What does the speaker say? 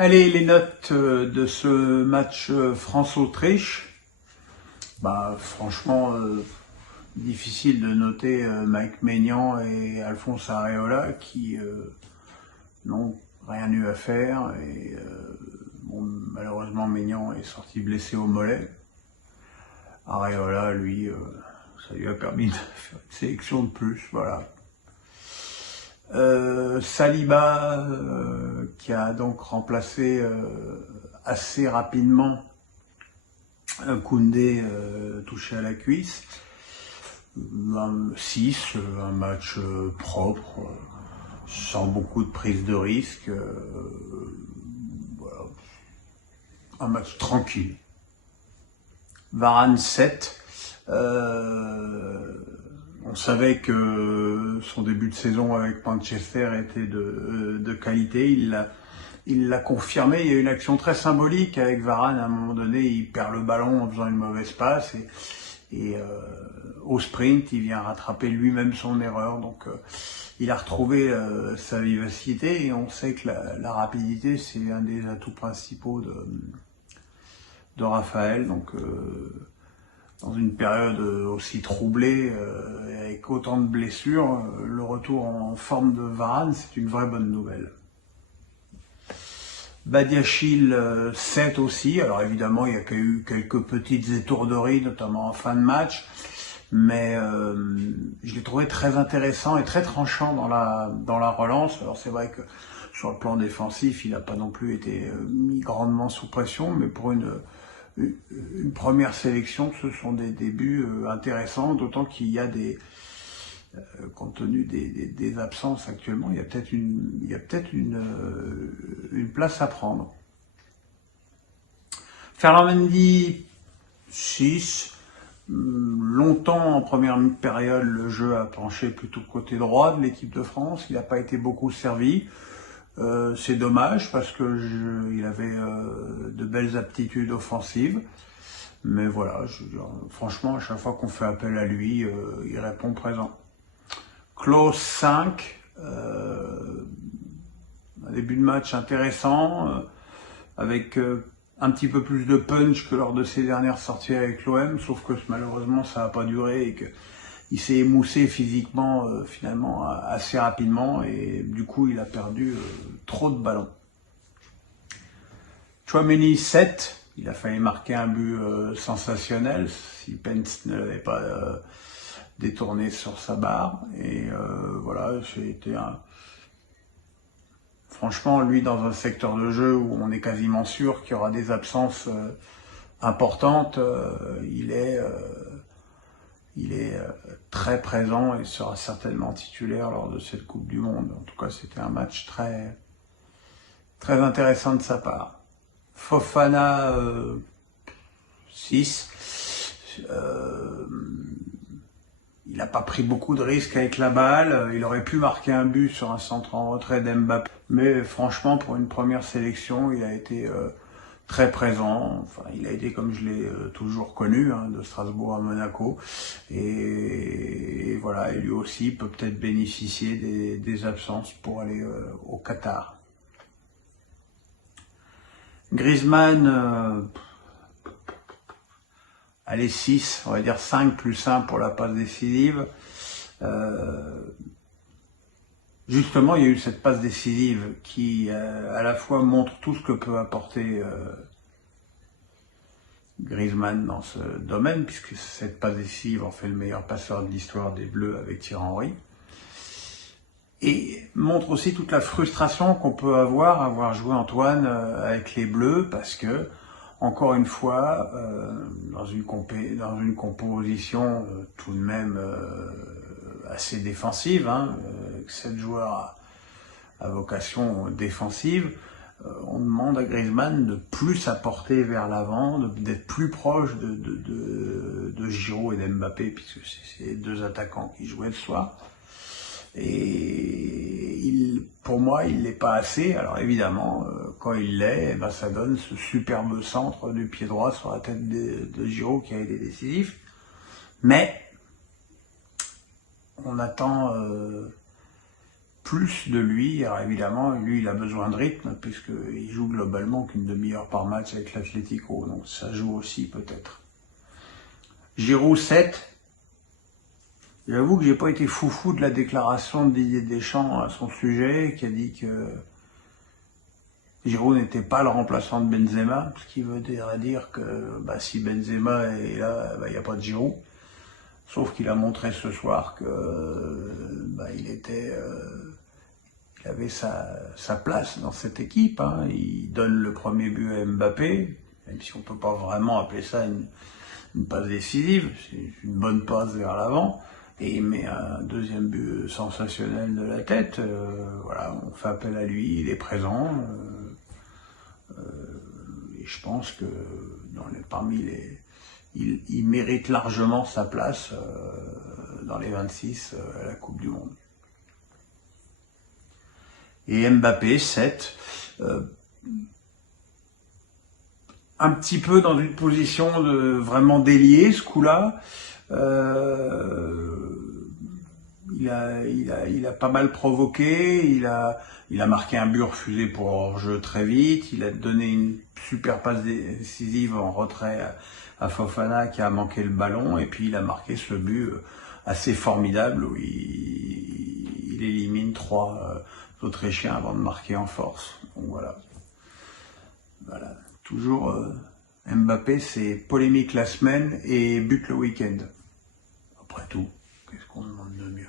Allez, les notes de ce match France-Autriche. Franchement, difficile de noter Mike Maignan et Alphonse Areola qui n'ont rien eu à faire. Et malheureusement, Maignan est sorti blessé au mollet. Areola, lui, ça lui a permis de faire une sélection de plus. Voilà. Saliba qui a donc remplacé assez rapidement Koundé touché à la cuisse. 6, un match propre, sans beaucoup de prise de risque. Voilà. Un match tranquille. Varane 7. On savait que son début de saison avec Manchester était de qualité, il l'a confirmé. Il y a une action très symbolique avec Varane, à un moment donné, il perd le ballon en faisant une mauvaise passe et au sprint, il vient rattraper lui-même son erreur. Donc il a retrouvé sa vivacité et on sait que la rapidité, c'est un des atouts principaux de Raphaël. Donc dans une période aussi troublée, avec autant de blessures, le retour en forme de Varane, c'est une vraie bonne nouvelle. Badiachil 7 aussi, alors évidemment il y a eu quelques petites étourderies, notamment en fin de match, mais je l'ai trouvé très intéressant et très tranchant dans la relance. Alors c'est vrai que sur le plan défensif, il n'a pas non plus été mis grandement sous pression, mais pour une première sélection, ce sont des débuts intéressants, d'autant qu'il y a compte tenu des absences actuellement, il y a peut-être une place à prendre. Ferland Mendy 6. Longtemps en première période, le jeu a penché plutôt côté droit de l'équipe de France. Il n'a pas été beaucoup servi. C'est dommage parce que il avait de belles aptitudes offensives. Mais voilà, franchement, à chaque fois qu'on fait appel à lui, il répond présent. Klose 5, un début de match intéressant, avec un petit peu plus de punch que lors de ses dernières sorties avec l'OM, sauf que malheureusement ça n'a pas duré et qu'il s'est émoussé physiquement finalement assez rapidement et du coup il a perdu trop de ballons. Tchouaméni 7, il a failli marquer un but sensationnel si Pence ne l'avait pas détourné sur sa barre. Et voilà, j'ai été franchement, lui, dans un secteur de jeu où on est quasiment sûr qu'il y aura des absences importantes, il est très présent et sera certainement titulaire lors de cette Coupe du Monde. En tout cas, c'était un match très, très intéressant de sa part. Fofana 6. Il n'a pas pris beaucoup de risques avec la balle. Il aurait pu marquer un but sur un centre en retrait d'Mbappé. Mais franchement, pour une première sélection, il a été très présent. Enfin, il a été comme je l'ai toujours connu, de Strasbourg à Monaco. Et voilà, et lui aussi peut peut-être bénéficier des absences pour aller au Qatar. Griezmann, allez 6, on va dire 5 plus 1 pour la passe décisive. Justement, il y a eu cette passe décisive qui à la fois montre tout ce que peut apporter Griezmann dans ce domaine, puisque cette passe décisive en fait le meilleur passeur de l'histoire des Bleus avec Thierry Henry. Et montre aussi toute la frustration qu'on peut avoir joué Antoine avec les Bleus, parce que, encore une fois, dans une composition tout de même assez défensive, 7 joueurs à vocation défensive, on demande à Griezmann de plus apporter vers l'avant, d'être plus proche de Giroud et d'Mbappé, puisque c'est les deux attaquants qui jouaient ce soir. Et pour moi, il l'est pas assez. Alors évidemment, quand il l'est, ça donne ce superbe centre du pied droit sur la tête de Giroud qui a été décisif. Mais on attend plus de lui. Alors évidemment, lui, il a besoin de rythme, puisqu'il joue globalement qu'une demi-heure par match avec l'Atlético, donc ça joue aussi peut-être. Giroud 7. J'avoue que j'ai pas été foufou de la déclaration de Didier Deschamps à son sujet, qui a dit que Giroud n'était pas le remplaçant de Benzema, ce qui veut dire que si Benzema est là, il n'y a pas de Giroud. Sauf qu'il a montré ce soir que il avait sa place dans cette équipe. Hein. Il donne le premier but à Mbappé, même si on ne peut pas vraiment appeler ça une passe décisive, c'est une bonne passe vers l'avant. Et il met un deuxième but sensationnel de la tête. Voilà, on fait appel à lui, il est présent. Et je pense que il mérite largement sa place dans les 26 à la Coupe du Monde. Et Mbappé, 7. Un petit peu dans une position de vraiment d'ailier, ce coup-là. Il a pas mal provoqué, il a marqué un but refusé pour hors-jeu très vite, il a donné une super passe décisive en retrait à Fofana qui a manqué le ballon, et puis il a marqué ce but assez formidable où il élimine 3 Autrichiens avant de marquer en force. Donc voilà. Toujours Mbappé, c'est polémique la semaine et but le week-end. Après tout, qu'est-ce qu'on demande de mieux?